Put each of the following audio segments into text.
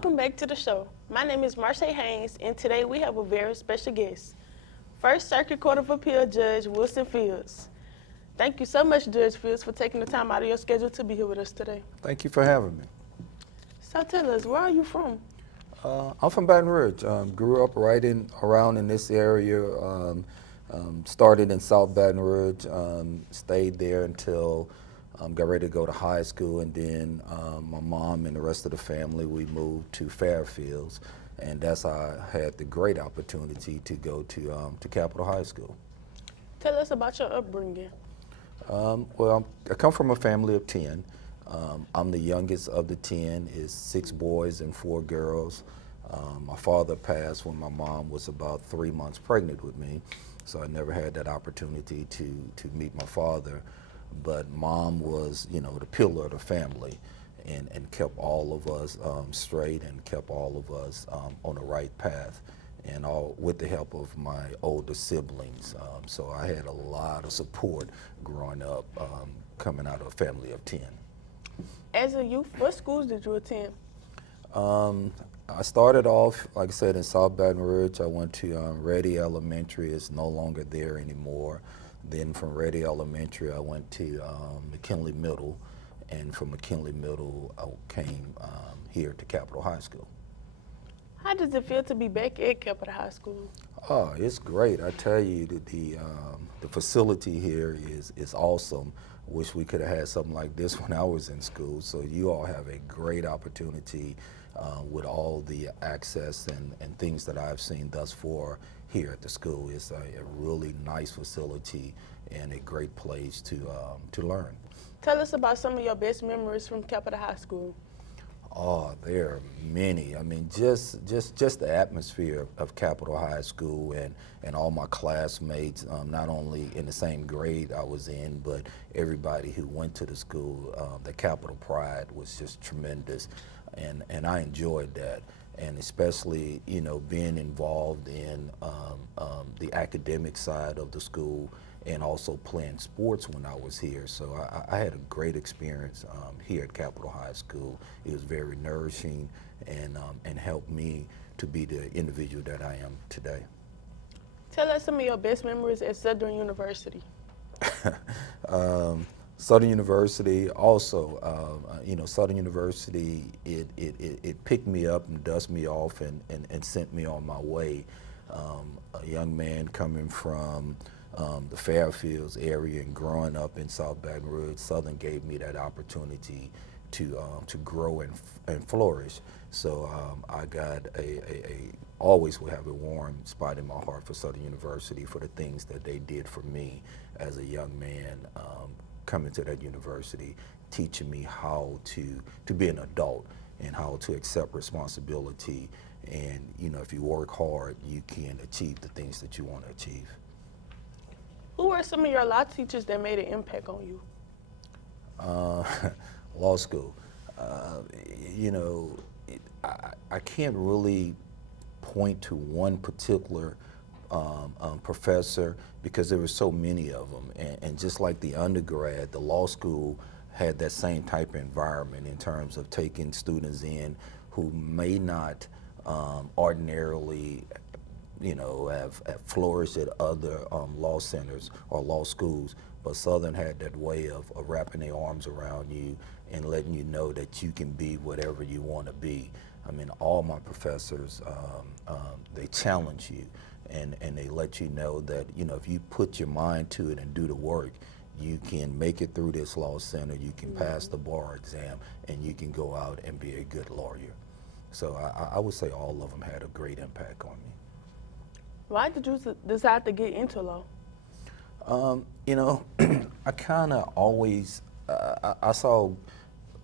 Welcome back to the show. My name is Marche Haynes, and today we have a very special guest. First Circuit Court of Appeal Judge Wilson Fields. Thank you so much, Judge Fields, for taking the time out of your schedule to be here with us today. Thank you for having me. So tell us, where are you from? I'm from Baton Rouge. Grew up around in this area. Started in South Baton Rouge. Stayed there until got ready to go to high school, and then my mom and the rest of the family, we moved to Fairfields, and that's how I had the great opportunity to go to Capitol High School. Tell us about your upbringing. I come from a family of 10. I'm the youngest of the 10. It's 6 boys and 4 girls. My father passed when my mom was about 3 months pregnant with me, so I never had that opportunity to meet my father. But mom was, the pillar of the family, and kept all of us straight, and kept all of us on the right path, and all with the help of my older siblings. So I had a lot of support growing up, coming out of a family of 10. As a youth, what schools did you attend? I started off, like I said, in South Baton Rouge. I went to Reddy Elementary. It's no longer there anymore. Then from Reddy Elementary, I went to McKinley Middle, and from McKinley Middle, I came here to Capitol High School. How does it feel to be back at Capitol High School? Oh, it's great. I tell you, the facility here is awesome. Wish we could have had something like this when I was in school. So you all have a great opportunity with all the access and things that I've seen thus far here at the school. It's a really nice facility and a great place to learn. Tell us about some of your best memories from Capitol High School. Oh, there are many. I mean, just the atmosphere of Capitol High School, and all my classmates, not only in the same grade I was in, but everybody who went to the school. The Capitol pride was just tremendous, and I enjoyed that. And especially, being involved in the academic side of the school, and also playing sports when I was here. So I had a great experience here at Capitol High School. It was very nourishing, and helped me to be the individual that I am today. Tell us some of your best memories at Southern University. Southern University also, Southern University, it picked me up and dusted me off and sent me on my way. A young man coming from the Fairfields area and growing up in South Baton Rouge, Southern gave me that opportunity to grow and flourish. So I got always will have a warm spot in my heart for Southern University for the things that they did for me as a young man coming to that university, teaching me how to be an adult and how to accept responsibility. And if you work hard, you can achieve the things that you want to achieve. Who were some of your law teachers that made an impact on you? Law school. I can't really point to one particular professor, because there were so many of them. And just like the undergrad, the law school had that same type of environment in terms of taking students in who may not ordinarily have flourished at other law centers or law schools, but Southern had that way of wrapping their arms around you and letting you know that you can be whatever you want to be. I mean, all my professors, they challenge you, and they let you know that, if you put your mind to it and do the work, you can make it through this law center, you can pass the bar exam, and you can go out and be a good lawyer. So I would say all of them had a great impact on me. Why did you decide to get into law? I kind of always, I saw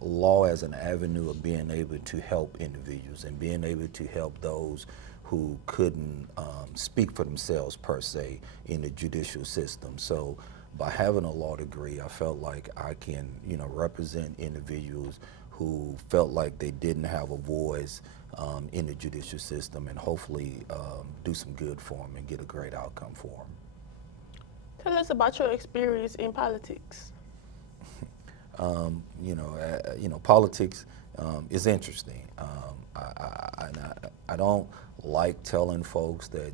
law as an avenue of being able to help individuals and being able to help those who couldn't speak for themselves per se in the judicial system. So by having a law degree, I felt like I can, represent individuals who felt like they didn't have a voice in the judicial system, and hopefully do some good for them and get a great outcome for them. Tell us about your experience in politics. Politics is interesting. I don't like telling folks that,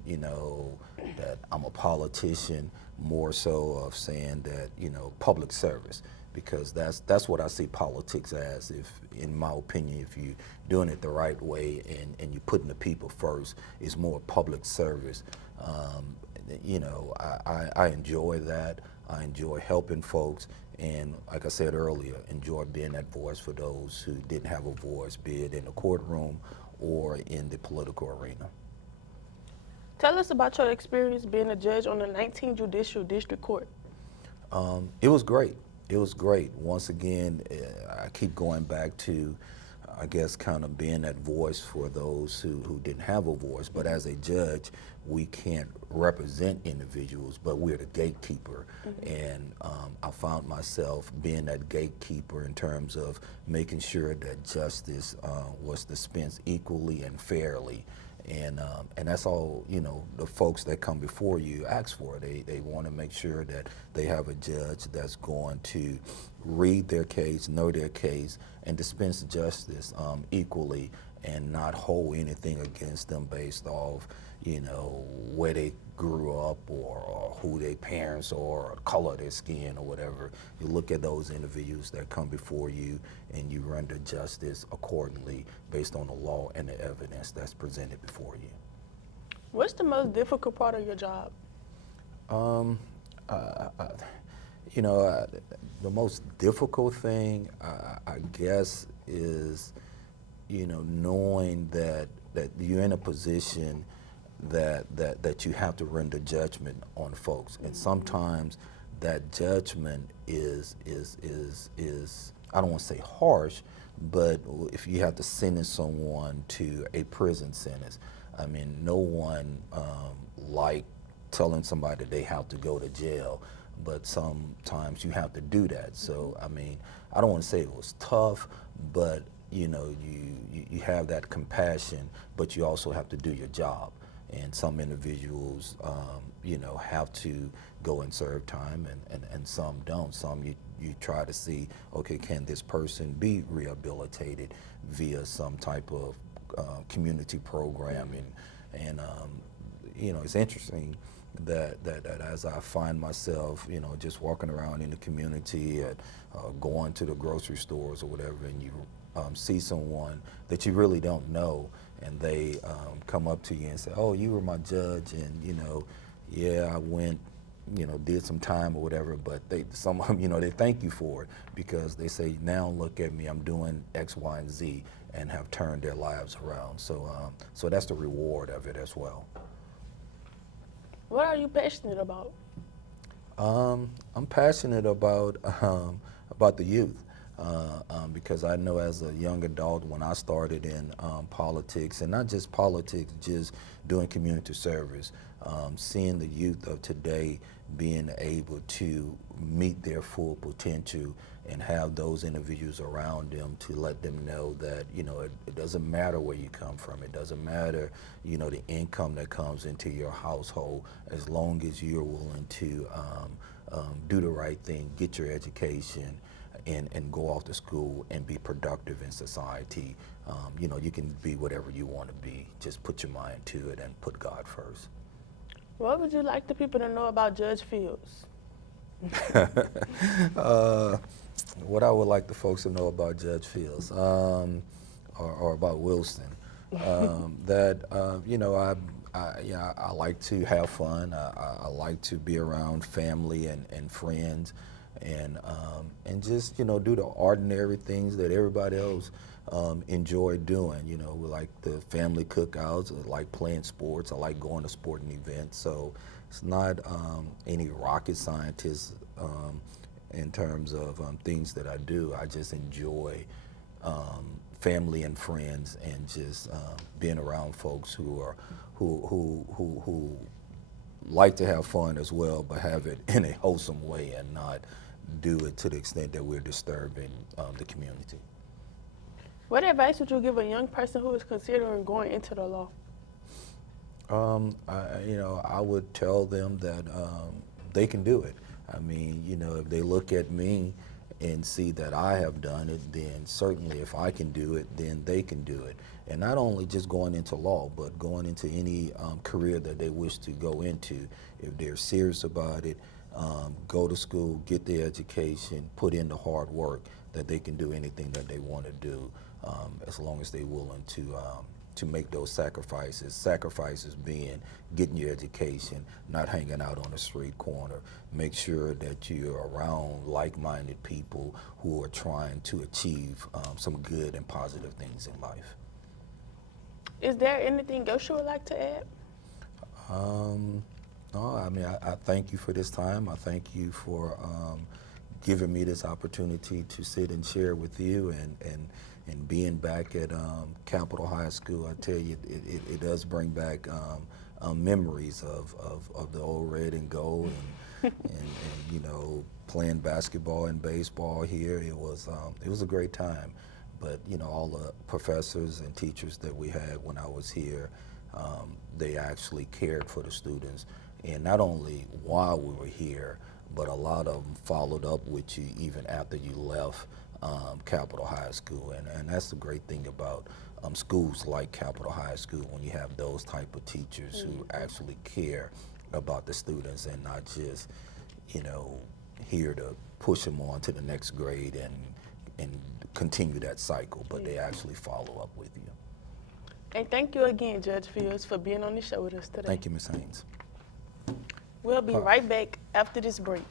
that I'm a politician, more so of saying that, public service, because that's what I see politics as. If, in my opinion, if you're doing it the right way and you're putting the people first, it's more public service. I enjoy that. I enjoy helping folks, and like I said earlier, enjoy being that voice for those who didn't have a voice, be it in the courtroom or in the political arena. Tell us about your experience being a judge on the 19th Judicial District Court. It was great. It was great. Once again, I keep going back to, I guess, kind of being that voice for those who didn't have a voice. But as a judge, we can't represent individuals, but we're the gatekeeper. And I found myself being that gatekeeper in terms of making sure that justice was dispensed equally and fairly. And that's all, the folks that come before you ask for. They want to make sure that they have a judge that's going to read their case, know their case, and dispense justice equally, and not hold anything against them based off, where they grew up, or who their parents are, or color of their skin, or whatever. You look at those individuals that come before you, and you render justice accordingly based on the law and the evidence that's presented before you. What's the most difficult part of your job? The most difficult thing, I guess, is, knowing that you're in a position that you have to render judgment on folks, and sometimes that judgment is I don't want to say harsh, but if you have to sentence someone to a prison sentence, I mean, no one like telling somebody they have to go to jail, but sometimes you have to do that. So, I mean, I don't want to say it was tough, but you have that compassion, but you also have to do your job. And some individuals, have to go and serve time, and some don't. Some you try to see, okay, can this person be rehabilitated via some type of community programming? And it's interesting that as I find myself, just walking around in the community, going to the grocery stores or whatever, and you see someone that you really don't know, and they come up to you and say, "Oh, you were my judge, and yeah, I went, did some time or whatever." But some of them, they thank you for it, because they say, "Now look at me, I'm doing X, Y, and Z," and have turned their lives around. So that's the reward of it as well. What are you passionate about? I'm passionate about the youth. Because I know as a young adult, when I started in politics, and not just politics, just doing community service, seeing the youth of today being able to meet their full potential and have those individuals around them to let them know that, it doesn't matter where you come from. It doesn't matter, the income that comes into your household, as long as you're willing to do the right thing, get your education, and go off to school and be productive in society. You can be whatever you want to be. Just put your mind to it and put God first. What would you like the people to know about Judge Fields? What I would like the folks to know about Judge Fields, or about Wilson, that I like to have fun. I like to be around family and friends, and just do the ordinary things that everybody else enjoy doing. We like the family cookouts. I like playing sports. I like going to sporting events. So it's not any rocket scientist in terms of things that I do. I just enjoy family and friends, and just being around folks who like to have fun as well, but have it in a wholesome way, and not do it to the extent that we're disturbing the community. What advice would you give a young person who is considering going into the law? I would tell them that they can do it. I mean, if they look at me and see that I have done it, then certainly if I can do it, then they can do it. And not only just going into law, but going into any career that they wish to go into. If they're serious about it, go to school, get the education, put in the hard work, that they can do anything that they want to do, as long as they're willing to make those sacrifices. Sacrifices being getting your education, not hanging out on a street corner. Make sure that you're around like-minded people who are trying to achieve some good and positive things in life. Is there anything else you would like to add? No, I mean, I thank you for this time. I thank you for giving me this opportunity to sit and share with you, and being back at Capitol High School. I tell you, it does bring back memories of the old red and gold, and you know, playing basketball and baseball here. It was a great time. But you know, all the professors and teachers that we had when I was here, they actually cared for the students, and not only while we were here, but a lot of them followed up with you even after you left Capitol High School, and that's the great thing about schools like Capitol High School, when you have those type of teachers who actually care about the students and not just, you know, here to push them on to the next grade and continue that cycle, but they actually follow up with you. And thank you again, Judge Fields, for being on the show with us today. Thank you, Ms. Haynes. We'll be right back after this break.